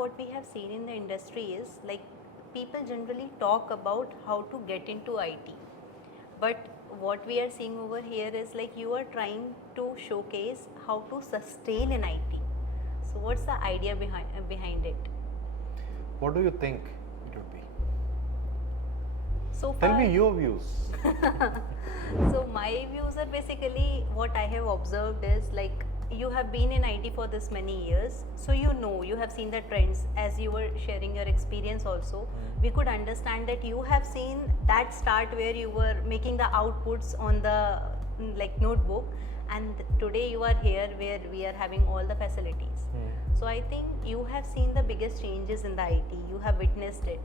what we have seen in the industry is like people generally talk about how to get into IT, but what we are seeing over here is like you are trying to showcase how to sustain in IT. So what's the idea behind it? What do you think it would be? So Tell far, me your views. so my views are basically what I have observed is like you have been in IT for this many years, so you have seen the trends as you were sharing your experience also. We could understand that you have seen that start where you were making the outputs on the like notebook, and today you are here where we are having all the facilities. So I think you have seen the biggest changes in the IT, you have witnessed it,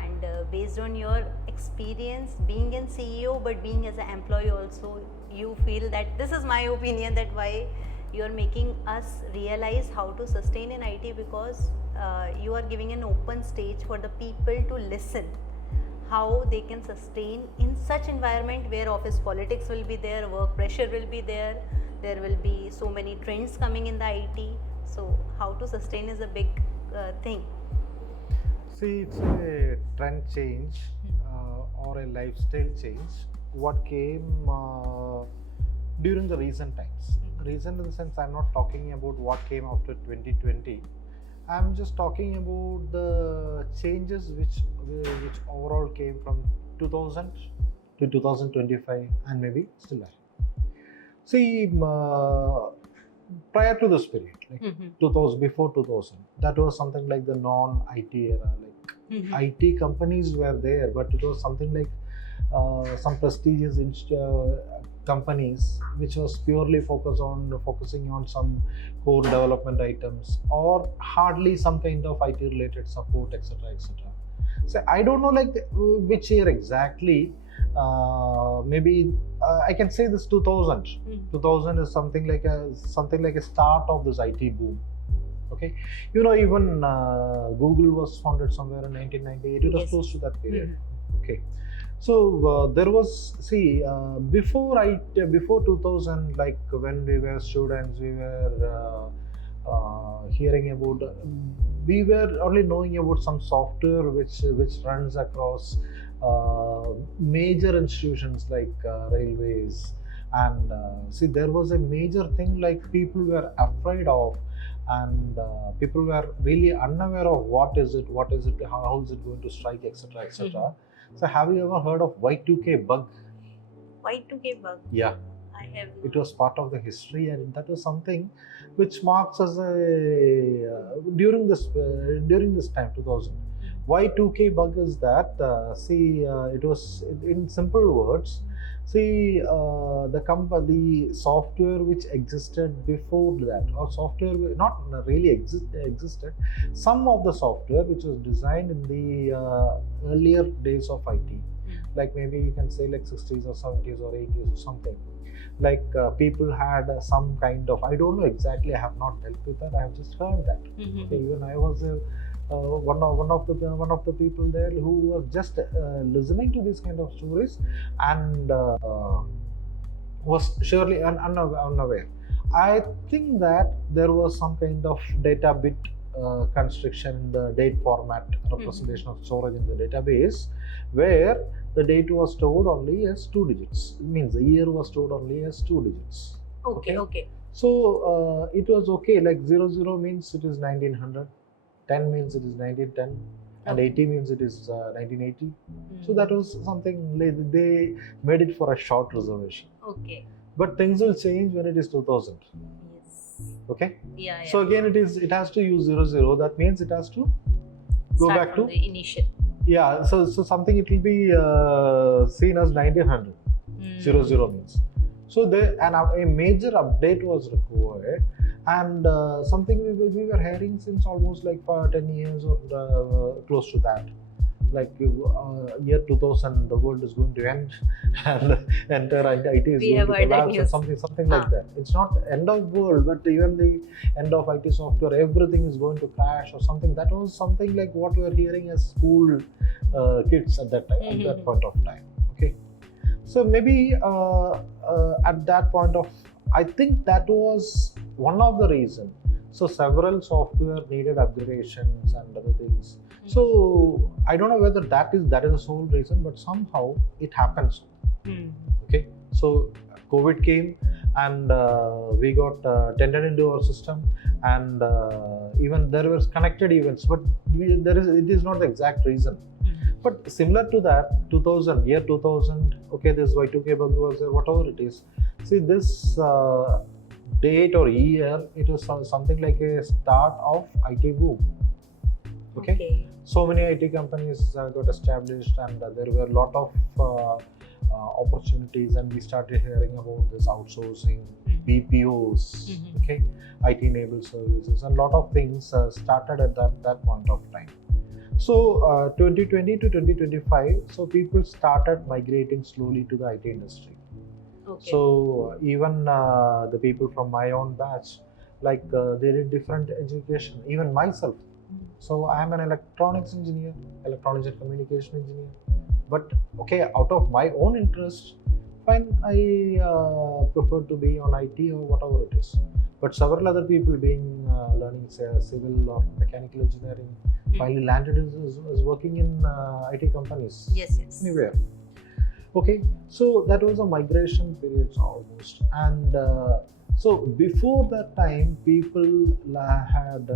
and based on your experience being in CEO but being as an employee also, you feel that this is my opinion that why you are making us realize how to sustain in IT, because you are giving an open stage for the people to listen how they can sustain in such environment where office politics will be there, work pressure will be there will be so many trends coming in the IT. So how to sustain is a big thing. See, it's a trend change or a lifestyle change. What came during the recent times. Recent in the sense, I'm not talking about what came after 2020. I'm just talking about the changes which overall came from 2000 to 2025 and maybe still ahead. See, prior to this period, like 2000, before 2000, that was something like the non-IT era. Like IT companies were there, but it was something like some prestigious companies which was purely focusing on some core development items or hardly some kind of IT related support, etc., etc. So I don't know like which year exactly. Maybe I can say this 2000. 2000 is something like a start of this IT boom. Okay, even Google was founded somewhere in 1998. It was close to that period. Okay, so there was before 2000, like when we were students, we were hearing about. We were only knowing about some software which runs across major institutions like railways, and there was a major thing like people were afraid of, and people were really unaware of what is it, how is it going to strike, etc., etc. So have you ever heard of Y2K bug? Y2K bug? Yeah. I have not. It was part of the history, and that was something which marks as a during this time 2000. Y2K bug is that it was in simple words. The software which existed before that, or software not really existed, some of the software which was designed in the earlier days of IT, like maybe you can say like 60s or 70s or 80s or something. Like people had some kind of, I don't know exactly, I have not dealt with that, I have just heard that. Okay, even I was one of the people there who was just listening to these kind of stories and was surely unaware. I think that there was some kind of data bit constriction in the date format representation of storage in the database, where the date was stored only as 2 digits. It means the year was stored only as 2 digits. Okay. So it was okay, like 00 means it is 1900, 10 means it is 1910, and 80 means it is 1980. So that was something they made it for a short reservation. Okay. But things will change when it is 2000. Yes. Okay. Yeah. So again, it has to use 00. That means it has to go Start back from to the initial. Yeah. So something it will be seen as 1900. 00 means. So a major update was required, and something we were hearing since almost like for 10 years or close to that. Like year 2000, the world is going to end, and entire IT is going to collapse, or something like that. It's not end of world, but even the end of IT software, everything is going to crash or something. That was something like what we were hearing as school kids at that time, at that point of time. Okay, so maybe at that point of, I think that was one of the reasons. So several software needed upgradations and other things. So I don't know whether that is the sole reason, but somehow it happens. Okay, so COVID came and we got tended into our system, and even there were connected events, but it is not the exact reason. But similar to that, 2000, okay, this Y2K bug was there, whatever it is. See, this date or year, it was something like a start of IT boom. Okay. So many IT companies got established, and there were a lot of opportunities, and we started hearing about this outsourcing, BPOs, okay, IT-enabled services, and a lot of things started at that point of time. So 2020 to 2025, so people started migrating slowly to the IT industry. Okay. So even the people from my own batch, like they did different education, even myself. So I am an electronics engineer, electronics and communication engineer. But okay, out of my own interest, fine, I prefer to be on IT or whatever it is. But several other people being learning civil or mechanical engineering, finally landed is working in IT companies. Yes. Anywhere. Okay, so that was a migration period almost, and so before that time, people had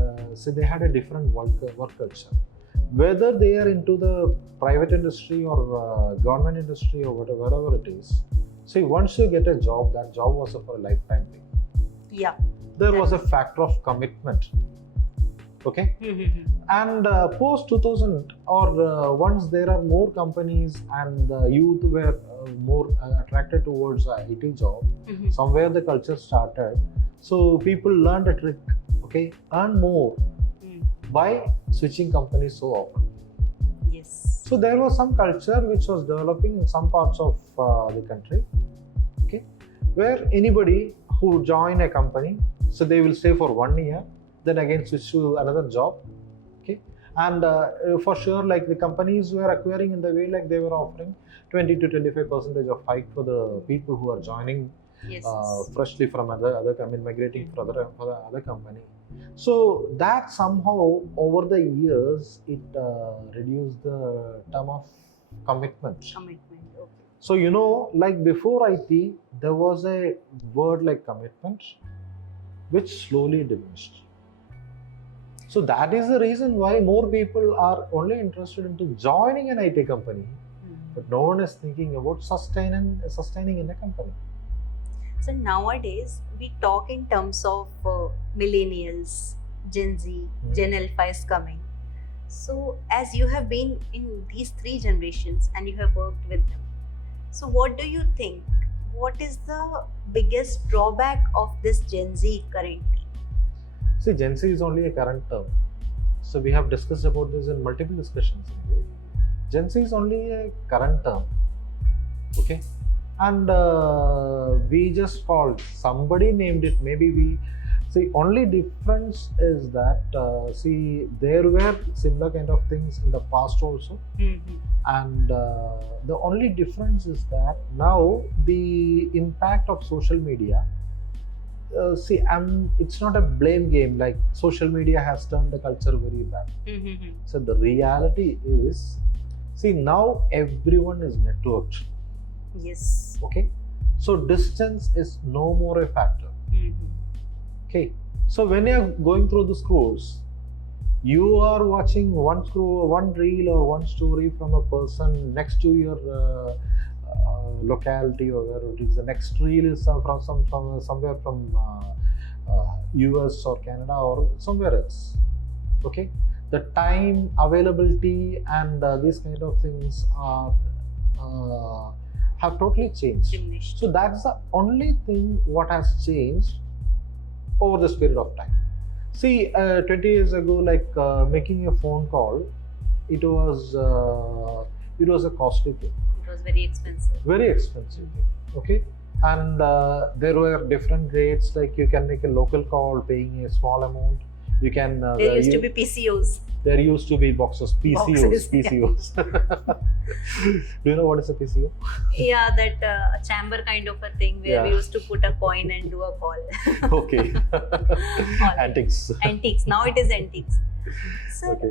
they had a different work culture. Whether they are into the private industry or government industry or wherever it is, see, once you get a job, that job was for a lifetime thing. Yeah. There was a factor of commitment. Okay. And post 2000 or once there are more companies and the youth were more attracted towards IT job, somewhere the culture started. So people learned a trick, okay, earn more by switching companies so often. Yes. So there was some culture which was developing in some parts of the country, okay, where anybody who join a company, so they will stay for 1 year, then again switch to another job, okay, and for sure, like the companies were acquiring in the way like they were offering 20 to 25% of hike for the people who are joining freshly from other company, migrating for the other company. So that somehow over the years it reduced the term of commitment. Okay. So like before IT, there was a word like commitment, which slowly diminished. So that is the reason why more people are only interested into joining an IT company, but no one is thinking about sustaining in a company. So nowadays we talk in terms of millennials, Gen Z, Gen Alpha is coming. So as you have been in these three generations and you have worked with them, so what do you think? What is the biggest drawback of this Gen Z currently? See, Gen Z is only a current term. So we have discussed about this in multiple discussions. Gen Z is only a current term. Okay. And we just called, somebody named it, maybe we, see, only difference is that, see, there were similar kind of things in the past also. And the only difference is that now the impact of social media, see, it's not a blame game, like social media has turned the culture very bad. So the reality is, see, now everyone is networked. Yes. Okay. So distance is no more a factor. Okay. So when you're going through the scrolls, you are watching one reel or one story from a person next to your locality or where it is. The next reel is from somewhere from US or Canada or somewhere else. Okay. The time availability and these kind of things are have totally changed. Diminished. So that's the only thing what has changed over this period of time. See, 20 years ago, like making a phone call, it was a costly thing. It was very expensive. Very expensive thing. Okay, and there were different rates. Like you can make a local call paying a small amount. You can. There used to be PCOs. There used to be boxes, PCOs, Boxes, PCOs. Do you know what is a PCO? Yeah, that chamber kind of a thing where we used to put a coin and do a call. Okay. Antiques. Antiques. Now it is antiques. So, Okay.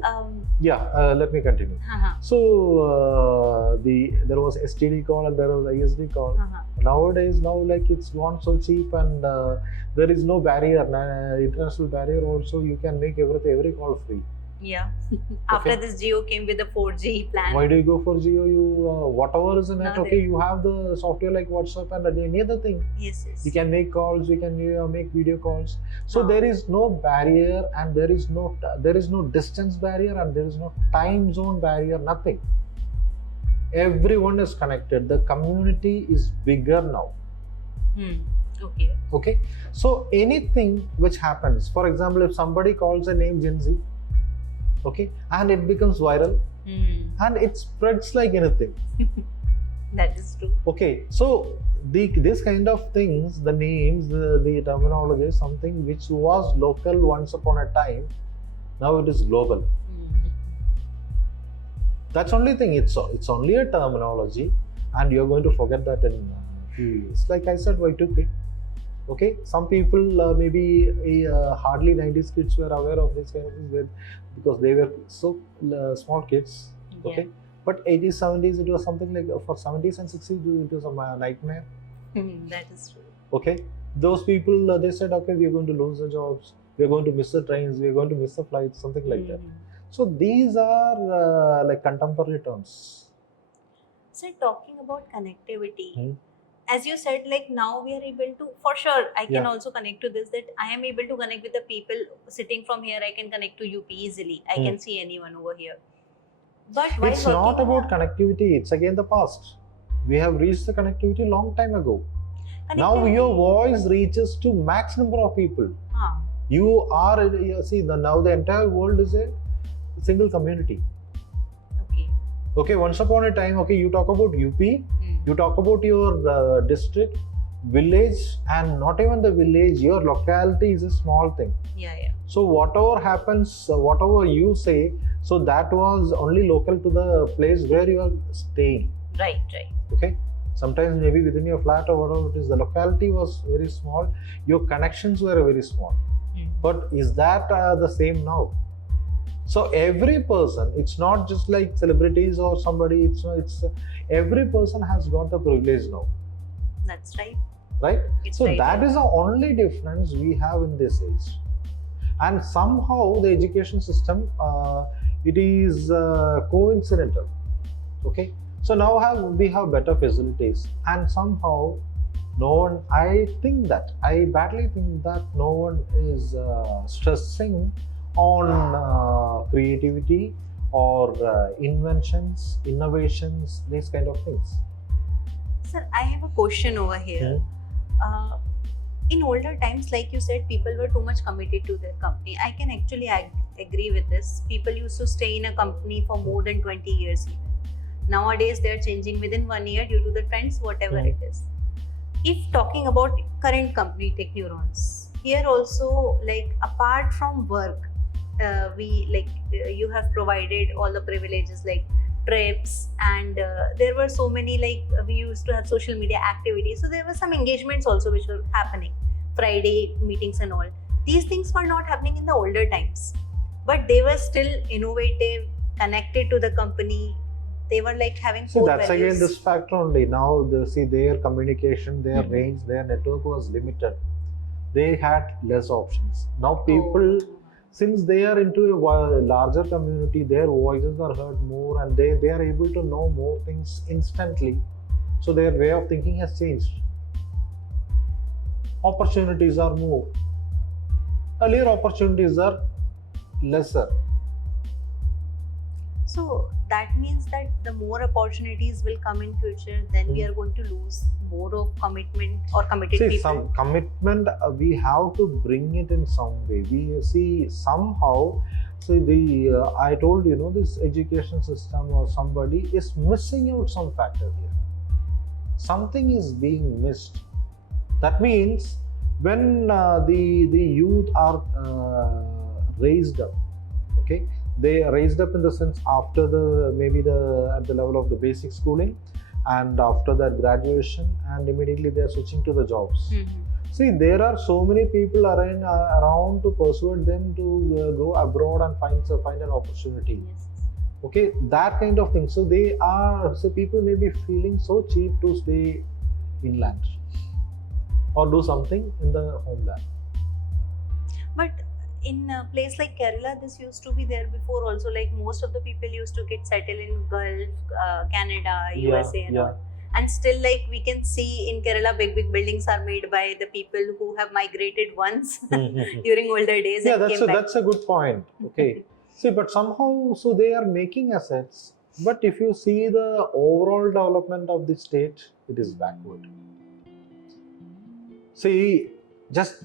Let me continue. So there was STD call and there was ISD call. Nowadays, like it's gone so cheap and there is no barrier, international barrier. Also, you can make every call free. Yeah. After this, Jio came with a 4G plan. Why do you go for Jio? You whatever is in it. Okay, you have the software like WhatsApp and any other thing. Yes. You can make calls. You can make video calls. So there is no barrier, and there is no distance barrier, and there is no time zone barrier. Nothing. Everyone is connected. The community is bigger now. Okay. So anything which happens, for example, if somebody calls a name Gen Z, okay, and it becomes viral, and it spreads like anything. That is true. Okay, so this kind of things, the names, the terminology is something which was local once upon a time. Now it is global. That's only thing. It's only a terminology, and you're going to forget that in a few years. Like I said, Y2K. Okay, some people maybe hardly 90s kids were aware of this kind of things because they were so small kids. Okay, but 80s, 70s, it was something like for 70s and 60s, it was a nightmare. That is true. Okay, those people they said, okay, we are going to lose the jobs, we are going to miss the trains, we are going to miss the flights, something like that. So these are like contemporary terms. So talking about connectivity. As you said, like now we are able to, for sure, I can also connect to this, that I am able to connect with the people sitting from here. I can connect to UP easily. I can see anyone over here. But it's not about connectivity. It's again the past. We have reached the connectivity long time ago. Now your voice reaches to max number of people. You are, see, now the entire world is a single community. Okay, once upon a time, okay, you talk about UP, you talk about your district, village, and not even the village, your locality is a small thing. So whatever happens, whatever you say, so that was only local to the place where you are staying. Right. Okay, sometimes maybe within your flat or whatever it is, the locality was very small, your connections were very small. But is that the same now? So every person, it's not just like celebrities or somebody, it's every person has got the privilege now. That's right. Right? So that is the only difference we have in this age. And somehow the education system, it is coincidental. Okay? So now we have better facilities, and somehow I badly think that no one is stressing on creativity or inventions, innovations, these kind of things. Sir, I have a question over here. In older times, like you said, people were too much committed to their company. I can actually agree with this. People used to stay in a company for more than 20 years even. Nowadays, they are changing within 1 year due to the trends, whatever it is. If talking about current company, TechNeurons, here also, like apart from work, you have provided all the privileges like trips, and there were so many, like we used to have social media activities, so there were some engagements also which were happening, Friday meetings and all. These things were not happening in the older times, but they were still innovative, connected to the company. They were like having core that's values. Again this factor only. Now their communication, their range, their network was limited. They had less options. Now people, since they are into a larger community, their voices are heard more, and they are able to know more things instantly. So their way of thinking has changed. Opportunities are more. Earlier opportunities are lesser. So that means that the more opportunities will come in future, then we are going to lose more of commitment or committed people. Some commitment we have to bring it in some way. We see somehow. See I told this education system or somebody is missing out some factor here. Something is being missed. That means when the youth are raised up. Okay, they raised up in the sense after the maybe the at the level of the basic schooling, and after that graduation, and immediately they are switching to the jobs. See, there are so many people around to persuade them to go abroad and find an opportunity. Yes. Okay, that kind of thing. So people may be feeling so cheap to stay inland or do something in the homeland. But in a place like Kerala, this used to be there before also. Like most of the people used to get settled in Gulf, Canada, USA, and all. And still, like we can see in Kerala, big buildings are made by the people who have migrated once during older days. Yeah, and came back. that's a good point. Okay. See, but somehow, so they are making assets. But if you see the overall development of the state, it is backward. See, just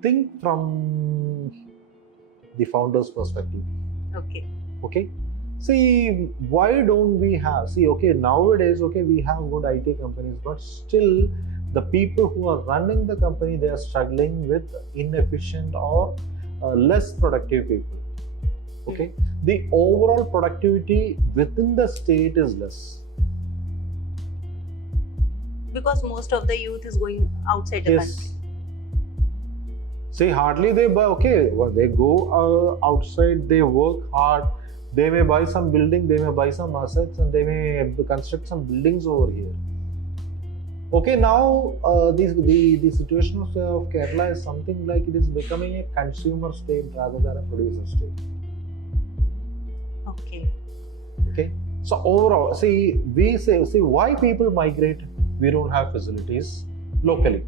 think from the founder's perspective. Okay. Okay. See, why don't we have? See, okay, nowadays, okay, we have good IT companies, but still, the people who are running the company, they are struggling with inefficient or less productive people. Okay, the overall productivity within the state is less. Because most of the youth is going outside the country. See, hardly they buy. Okay, well, they go outside, they work hard. They may buy some building, they may buy some assets, and they may construct some buildings over here. Okay, now the situation of Kerala is something like it is becoming a consumer state rather than a producer state. Okay. So overall, see why people migrate. We don't have facilities locally.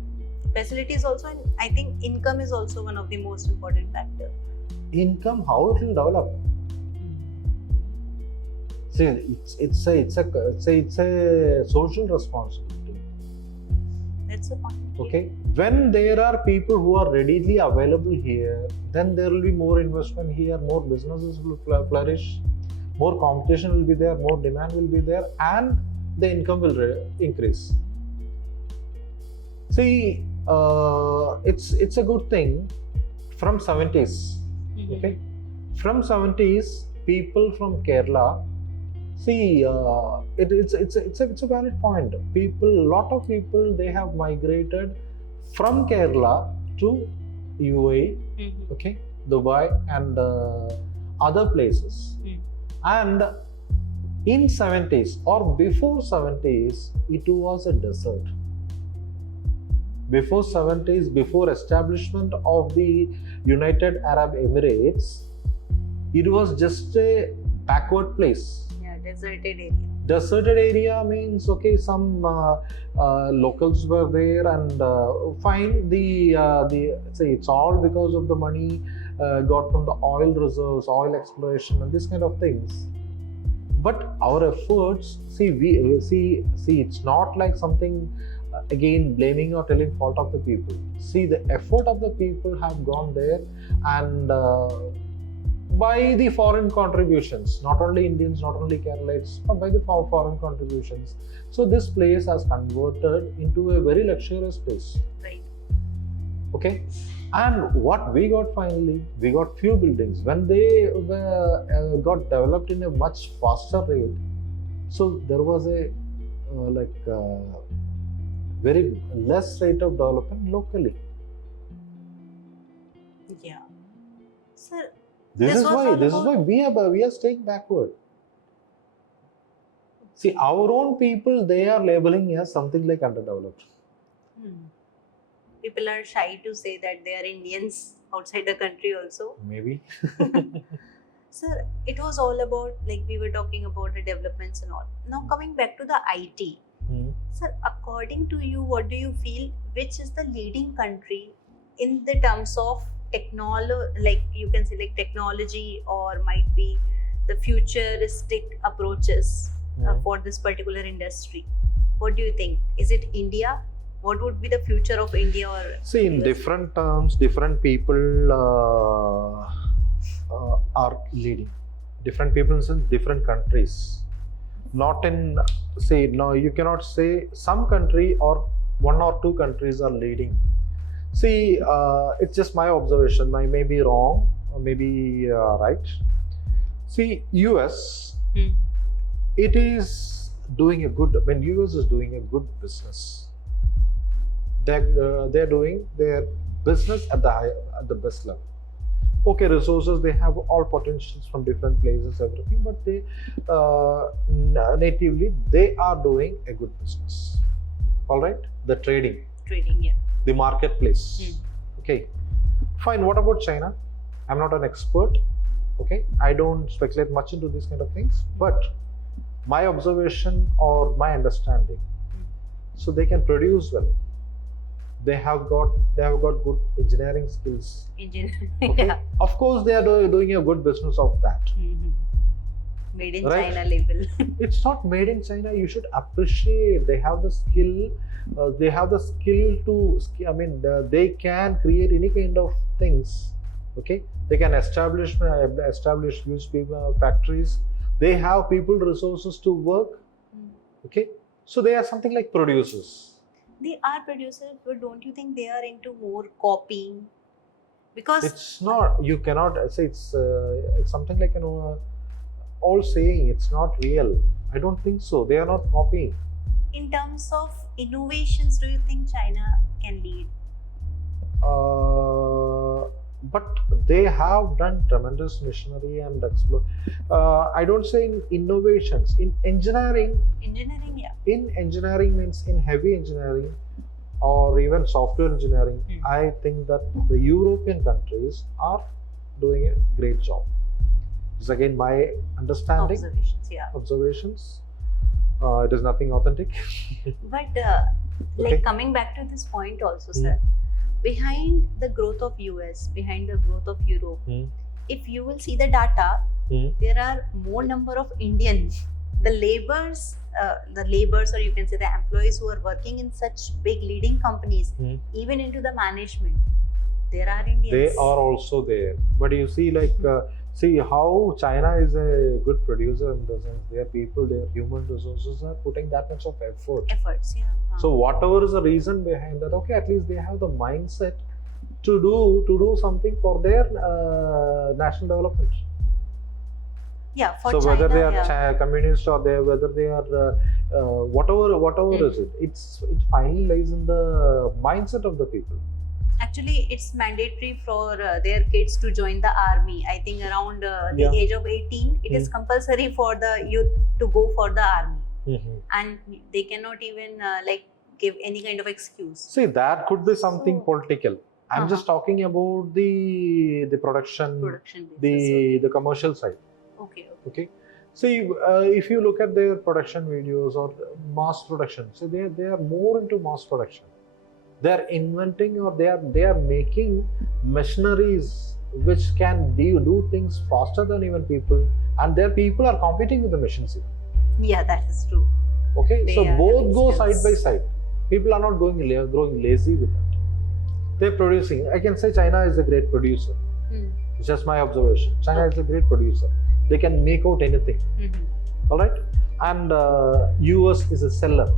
Facilities also, and I think income is also one of the most important factor. Income, how it will develop? See, it's a social responsibility. That's the point. Okay, when there are people who are readily available here, then there will be more investment here, more businesses will flourish, more competition will be there, more demand will be there, and the income will increase. See, it's a good thing from 70s. Okay, from 70s, people from Kerala. See, it's a valid point. A lot of people, they have migrated from Kerala to UAE, okay, Dubai, and other places. And in 70s or before 70s, it was a desert. Before 70s, before establishment of the United Arab Emirates, it was just a backward place. Deserted area. Deserted area means, okay, some locals were there, and fine. Say it's all because of the money got from the oil reserves, oil exploration, and this kind of things. But our efforts, it's not like something again blaming or telling fault of the people. See, the effort of the people have gone there, and by the foreign contributions, not only Indians, not only Keralites, but by the foreign contributions. So this place has converted into a very luxurious place. Right. Okay. And what we got finally, we got few buildings. When they got developed in a much faster rate, so there was a very less rate of development locally. Yeah. Sir, This is why we are staying backward. See, our own people, they are labeling as something like underdeveloped. People are shy to say that they are Indians outside the country also. Maybe. Sir, it was all about, like we were talking about the developments and all. Now coming back to the IT. Sir, according to you, what do you feel, which is the leading country in the terms of technology, like you can say like technology, or might be the futuristic approaches for this particular industry? What do you think? Is it India? What would be the future of India? Or see, in different terms, different people are leading. Different people in different countries. Not in, say, no, you cannot say some country or one or two countries are leading. See, it's just my observation. I may be wrong. maybe right. See, US, Hmm. it is doing a good. When US is doing a good business, they're doing their business at the best level. Okay, resources, they have all potentials from different places, everything, but they natively they are doing a good business. All right, the trading, Trading, yeah. the marketplace. Hmm. Okay, fine. What about China? I'm not an expert. Okay, I don't speculate much into these kind of things, but my observation or my understanding, so they can produce well. They have got good engineering skills. Engineering, Okay, yeah. of course they are doing a good business of that. Mhm. Made in Right. China label. It's not made in China. You should appreciate. They have the skill. They have the skill to. I mean, they can create any kind of things. Okay, they can establish huge people, factories. They have people resources to work. Okay, so they are something like producers. They are producers, but don't you think they are into more copying? Because It's not. You cannot say it's something like all saying. It's not real. I don't think so. They are not copying. in terms of innovations, do you think China can lead? But they have done tremendous missionary and explore. I don't say in innovations, in engineering. Engineering, yeah. In engineering means in heavy engineering or even software engineering. I think that the European countries are doing a great job. This is again my understanding. Observations, yeah. Observations. It is nothing authentic. But Okay. like coming back to this point also, sir, behind the growth of US, behind the growth of Europe, if you will see the data, there are more number of Indians, the laborers, or you can say the employees who are working in such big leading companies, even into the management, there are Indians. They are also there. But you see, like, see how China is a good producer in the sense their people, their human resources are putting that much of effort. Efforts, yeah. So whatever is the reason behind that, okay, at least they have the mindset to do something for their national development. Yeah, for so China, whether they are yeah. communist or whether they are whatever is it, it's finally lies in the mindset of the people. Actually, it's mandatory for their kids to join the army. I think around the age of 18, it is compulsory for the youth to go for the army. And they cannot even like give any kind of excuse. See, that could be something political. I'm just talking about the production basis, the commercial side. Okay. See, if you look at their production videos or mass production, so they are more into mass production. They are inventing or they are making machineries which can do things faster than even people, and their people are competing with the machines. Yeah, that is true. Okay, They so are both having go skills. side by side. People are not growing lazy with that. They're producing. I can say China is a great producer. It's just my observation. China is a great producer. They can make out anything. All right, and US is a seller,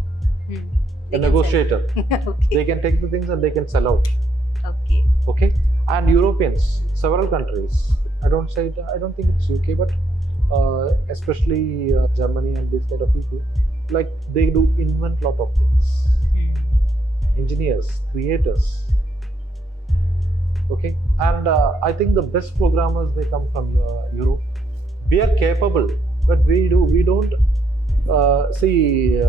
a negotiator. They can take the things and they can sell out. Okay, and Europeans, several countries. I don't think it's UK, but especially Germany and these kind of people, like they do invent lot of things. Engineers, creators. Okay, and I think the best programmers, they come from Europe. We are capable, but we don't see.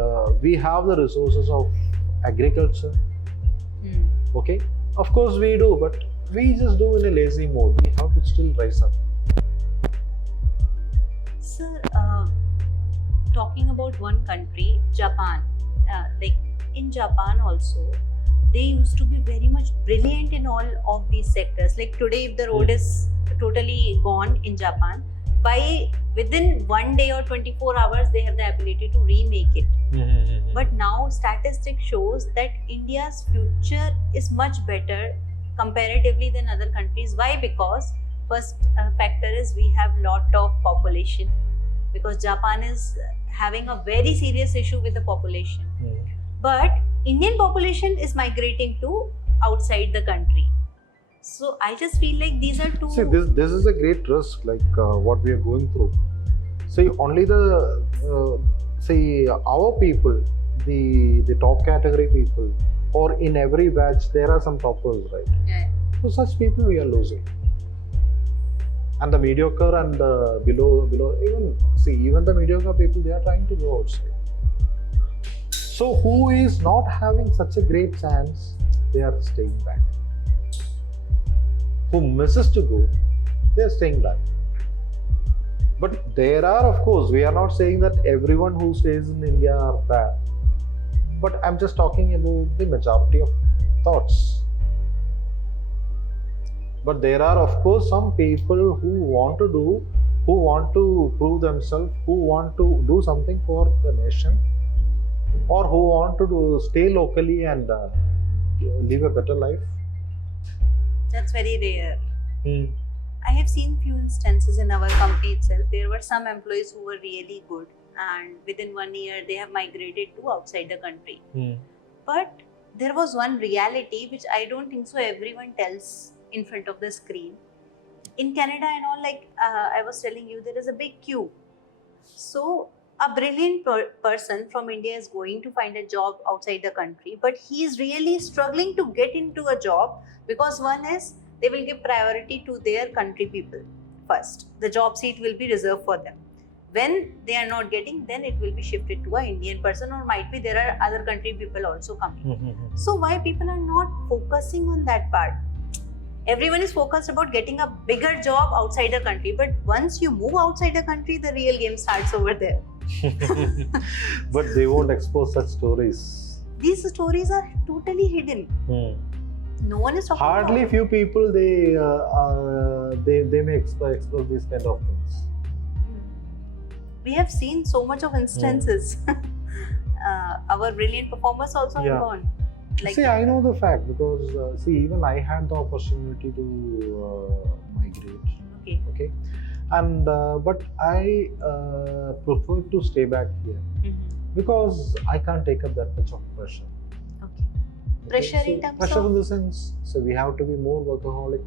We have the resources of agriculture. Okay, of course we do, but we just do in a lazy mode. We have to still rise up. Sir, talking about one country, Japan. Like in Japan also, they used to be very much brilliant in all of these sectors. Like today, if the road is totally gone in Japan, by within 1 day or 24 hours, they have the ability to remake it. But now statistics shows that India's future is much better comparatively than other countries. Why? Because first factor is we have lot of population, because Japan is having a very serious issue with the population. But Indian population is migrating to outside the country. So I just feel like these are two. See, this is a great risk, like what we are going through. See, only the our people, the top category people, or in every batch there are some toppers, right? Yeah. So such people we are losing, and the mediocre and the below even the mediocre people, they are trying to go outside. So who is not having such a great chance, they are staying back. Who misses to go, they are staying back. But there are, of course, we are not saying that everyone who stays in India are bad. But I'm just talking about the majority of thoughts. But there are, of course, some people who want to prove themselves, who want to do something for the nation, or who want to stay locally and live a better life. That's very rare. I have seen few instances in our company itself. There were some employees who were really good, and within 1 year they have migrated to outside the country. But there was one reality which I don't think so everyone tells in front of the screen. In Canada and all, like I was telling you, there is a big queue. So a brilliant person from India is going to find a job outside the country, but he is really struggling to get into a job because one is they will give priority to their country people first. The job seat will be reserved for them. When they are not getting, then it will be shifted to an Indian person, or might be there are other country people also coming. So why people are not focusing on that part? Everyone is focused about getting a bigger job outside the country, but once you move outside the country, the real game starts over there. But they won't expose such stories. These stories are totally hidden. No one is talking Hardly about. Few people they may expose these kind of things. We have seen so much of instances. Our brilliant performers also have gone. Like see, I know the fact because even I had the opportunity to migrate. Okay. And but I prefer to stay back here because I can't take up that much of pressure. Pressure so in terms pressure of? in the sense, so we have to be more workaholic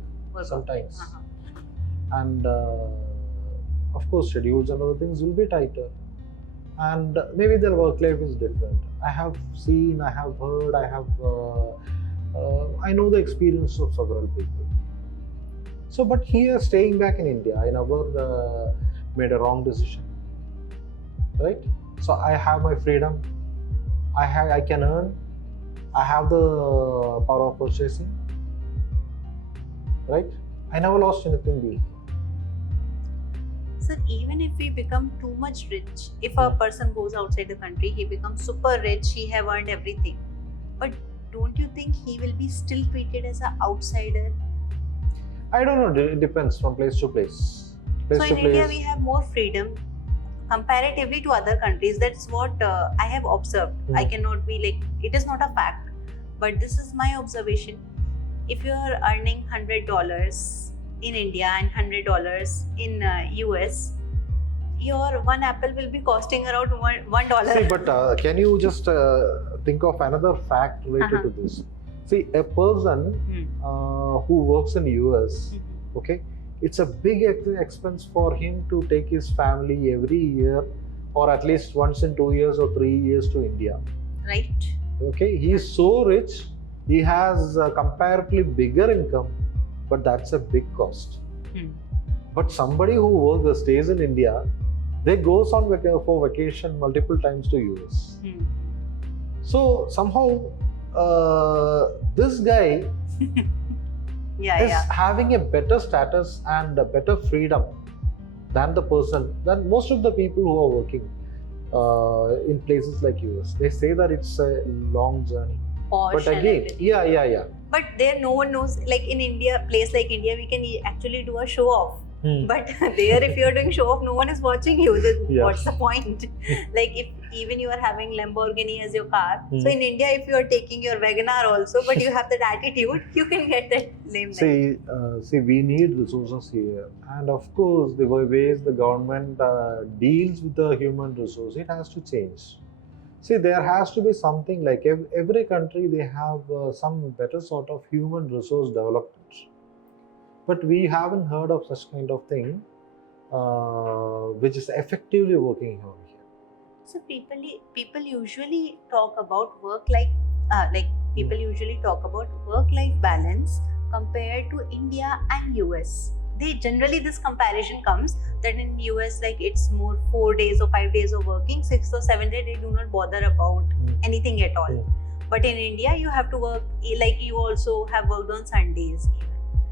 sometimes, and of course schedules and other things will be tighter, and maybe their work life is different. I have seen, I have heard, I know the experience of several people. So, but here, staying back in India, I never made a wrong decision, right? So I have my freedom. I can earn. I have the power of purchasing, right? I never lost anything being here. Sir, even if we become too much rich, if a person goes outside the country, he becomes super rich, he have earned everything. But don't you think he will be still treated as an outsider? I don't know, it depends from place to place. So in India, we have more freedom comparatively to other countries. That's what I have observed. I cannot be like, it is not a fact, but this is my observation. If you are earning $100 in India and $100 in US, your one apple will be costing around $1. See, but can you just think of another fact related to this? See, a person who works in US, okay, it's a big expense for him to take his family every year, or at least once in 2 years or 3 years to India. Right. Okay, he is so rich, he has a comparatively bigger income, but that's a big cost. But somebody who stays in India, they goes on for vacation multiple times to US. So somehow this guy is having a better status and a better freedom than most of the people who are working in places like US. They say that it's a long journey. Posh, but again, yeah. But there no one knows, like in India, place like India, we can actually do a show off. But there, if you're doing show off, no one is watching you. Then what's the point? Like if even you are having Lamborghini as your car. So in India, if you are taking your WagonR also, but you have that attitude, you can get that name. See, we need resources here, and of course, the ways the government deals with the human resource, it has to change. See, there has to be something like every country, they have some better sort of human resource development. but we haven't heard of such kind of thing which is effectively working over here. So people usually talk about people usually talk about work-life balance compared to India and US. They generally, this comparison comes that in US, like, it's more 4 days or 5 days of working, 6 or 7 days they do not bother about anything at all. But in India, you have to work, like, you also have worked on Sundays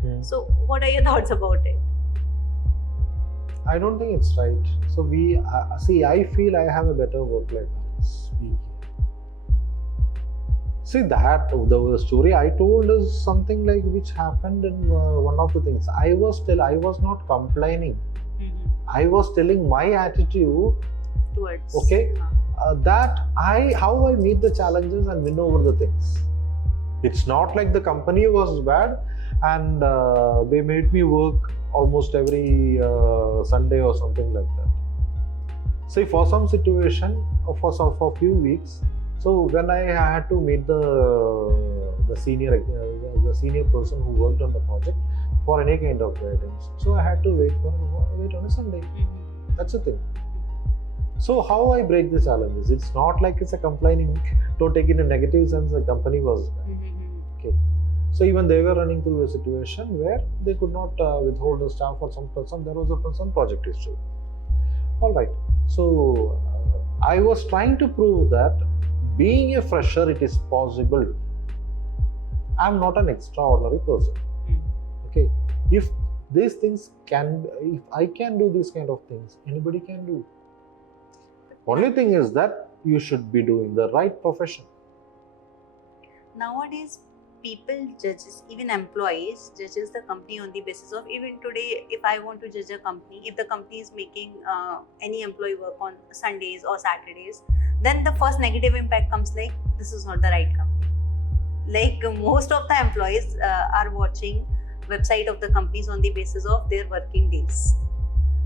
even. So what are your thoughts about it? I don't think it's right. So we see. I feel I have a better work-life balance. See, that the story I told is something like which happened in one of the things. I was not complaining. I was telling my attitude Towards how I meet the challenges and win over the things. It's not like the company was bad and they made me work almost every Sunday or something like that. See, for some situation, for few weeks, so when I had to meet the senior person who worked on the project for any kind of guidance, so I had to wait on a Sunday. That's the thing. So how I break the challenges? It's not like it's a complaining. Don't take it in a negative sense. The company was bad. Okay. So even they were running through a situation where they could not withhold the staff for some person. There was some project issue. All right. So I was trying to prove that being a fresher, it is possible. I'm not an extraordinary person. Okay. If these things if I can do these kind of things, anybody can do. Only thing is that you should be doing the right profession. Nowadays, people judges, even employees judges the company on the basis of, even today, if I want to judge a company, if the company is making any employee work on Sundays or Saturdays, then the first negative impact comes like, this is not the right company. Like, most of the employees are watching website of the companies on the basis of their working days.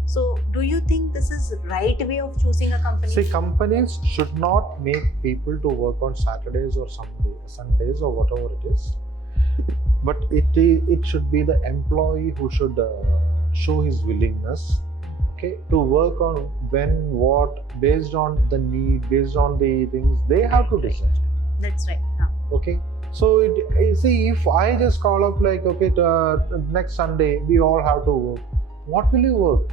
So, do you think this is right way of choosing a company? See, companies should not make people to work on Saturdays or Sundays or whatever it is. But it should be the employee who should show his willingness, okay, to work on when, what, based on the need, based on the things they have to decide. That's right. Okay. So see, if I just call up like, okay, next Sunday we all have to work. What will you work?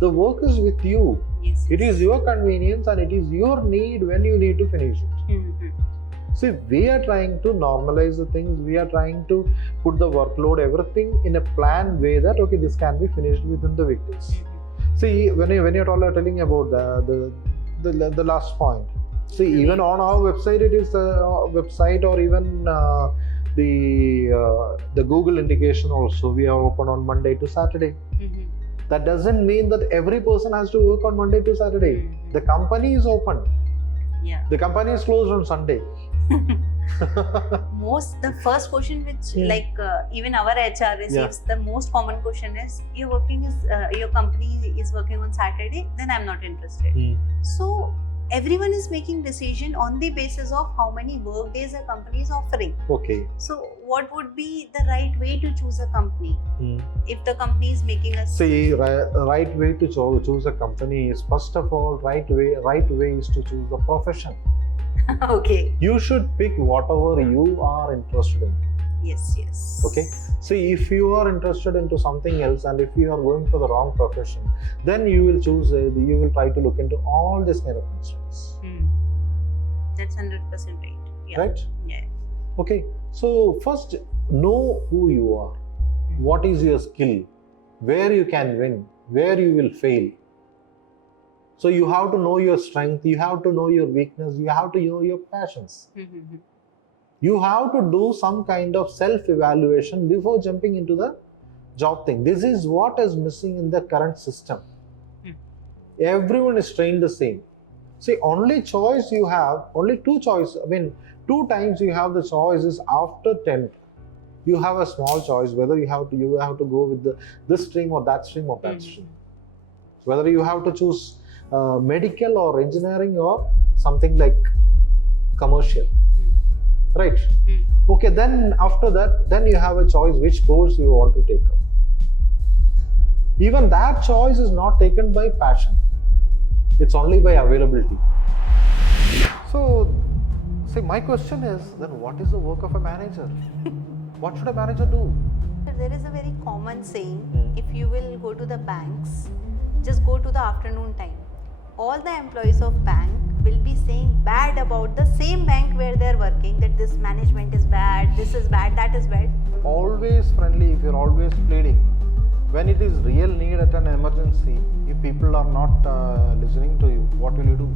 The work is with you. Yes. It is your convenience and it is your need when you need to finish it. See, we are trying to normalize the things. We are trying to put the workload, everything in a planned way that, okay, this can be finished within the weekdays. See, when you're telling about the last point. See, even on our website, it is a website, or even the Google indication also, we are open on Monday to Saturday. That doesn't mean that every person has to work on Monday to Saturday. The company is open. Yeah. The company is closed on Sunday. The first question which even our HR receives, the most common question is, your company is working on Saturday, then I'm not interested. So everyone is making decision on the basis of how many work days a company is offering. Okay. So what would be the right way to choose a company? If the company is making a... See, right way to choose a company is, first of all, right way is to choose the profession. Okay. You should pick whatever you are interested in. Yes. Okay. See, if you are interested into something else and if you are going for the wrong profession, then you will try to look into all this kind of constraints. That's 100% right. Yeah. Right? Yeah. Okay. So first, know who you are. What is your skill? Where you can win? Where you will fail? So you have to know your strength, you have to know your weakness, you have to know your passions. You have to do some kind of self-evaluation before jumping into the job thing. This is what is missing in the current system. Everyone is trained the same. See, only choice you have, only two times you have the choice is after 10th. You have a small choice whether you have to go with this stream or that stream or that stream. Whether you have to choose medical or engineering or something like commercial. Right? Okay, then after that, then you have a choice which course you want to take up. Even that choice is not taken by passion. It's only by availability. So, see, my question is, then what is the work of a manager? What should a manager do? So there is a very common saying, if you will go to the banks, just go to the afternoon time. All the employees of bank will be saying bad about the same bank where they are working, that this management is bad, this is bad, that is bad. Always friendly if you're always pleading. When it is real need at an emergency, if people are not listening to you, what will you do?